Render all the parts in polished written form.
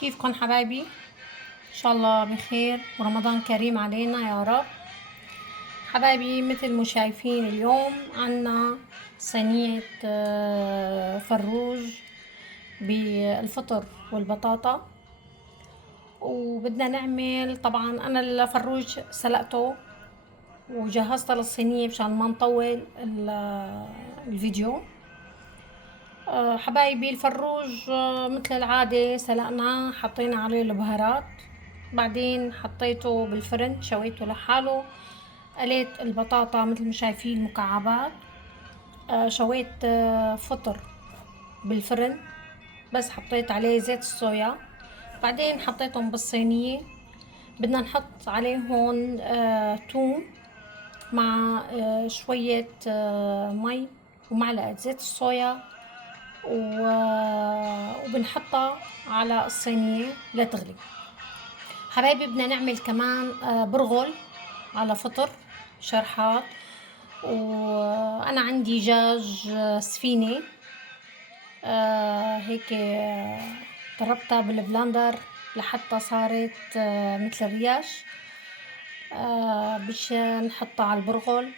كيفكن حبايبي؟ ان شاء الله بخير ورمضان كريم علينا يا رب. حبايبي مثل ما شايفين اليوم عنا صينية فروج بالفطر والبطاطا، وبدنا نعمل طبعا انا الفروج سلقته وجهزته للصينية مشان ما نطول الفيديو. حبايبي الفروج مثل العادة سلقناه، حطينا عليه البهارات، بعدين حطيته بالفرن شويته لحاله. قليت البطاطا مثل ما شايفين مكعبات. شويت فطر بالفرن، بس حطيت عليه زيت الصويا. بعدين حطيتهم بالصينية. بدنا نحط عليهم توم مع شوية مي ومعلقة زيت الصويا، وبنحطها على الصينية لتغلي. حبايبي بدنا نعمل كمان برغل على فطر شرحات، وانا عندي دجاج سفينة هيك ضربتها بالبلاندر لحتى صارت مثل الريش. باش نحطها على البرغل.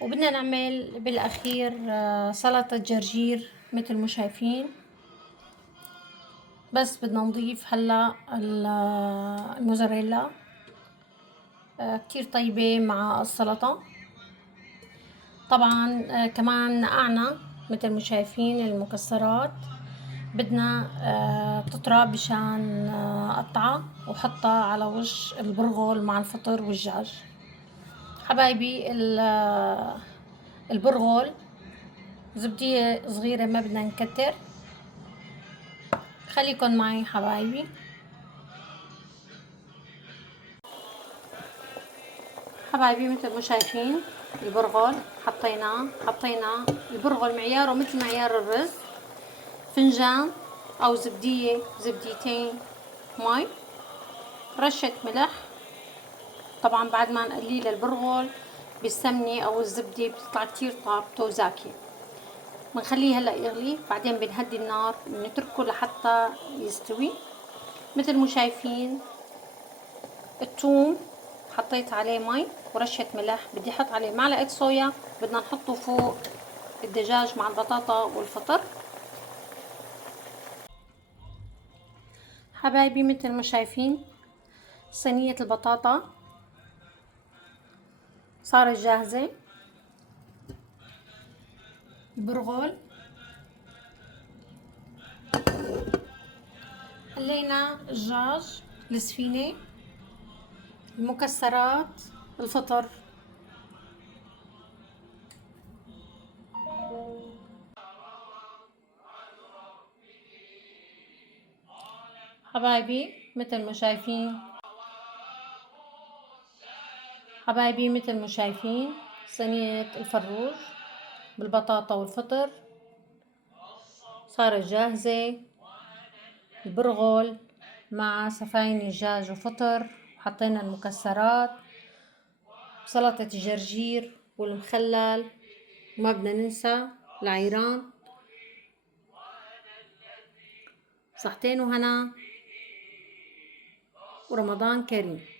وبدنا نعمل بالاخير سلطة جرجير مثل ما شايفين. بس بدنا نضيف هلا الموزاريلا كتير طيبة مع السلطة. طبعا كمان نقعنا مثل ما شايفين المكسرات. بدنا تطرى مشان قطعة وحطها على وش البرغل مع الفطر والدجاج. حبايبي البرغل زبدية صغيرة ما بدنا نكتر. خليكن معي حبايبي. حبايبي مثل ما شايفين البرغل حطينا البرغل معياره مثل معيار الرز، فنجان او زبديتين مي، رشة ملح. طبعا بعد ما نقليه البرغل بالسمنة او الزبدة بتطلع كتير طعمته زاكية. بنخليه هلا يغلي، بعدين بنهدي النار بنتركه لحتى يستوي. مثل ما شايفين الثوم حطيت عليه مي ورشة ملح. بدي احط عليه معلقة صويا. بدنا نحطه فوق الدجاج مع البطاطا والفطر. حبايبي مثل ما شايفين صينية البطاطا صارت جاهزة. البرغل خلينا الدجاج، السفينة، المكسرات، الفطر. حبايبي مثل ما شايفين صينية الفروج بالبطاطا والفطر صارت جاهزة. البرغل مع صفاين دجاج وفطر، حطينا المكسرات، سلطة الجرجير والمخلل، وما بدنا ننسى العيران. صحتين وهنا ورمضان كريم.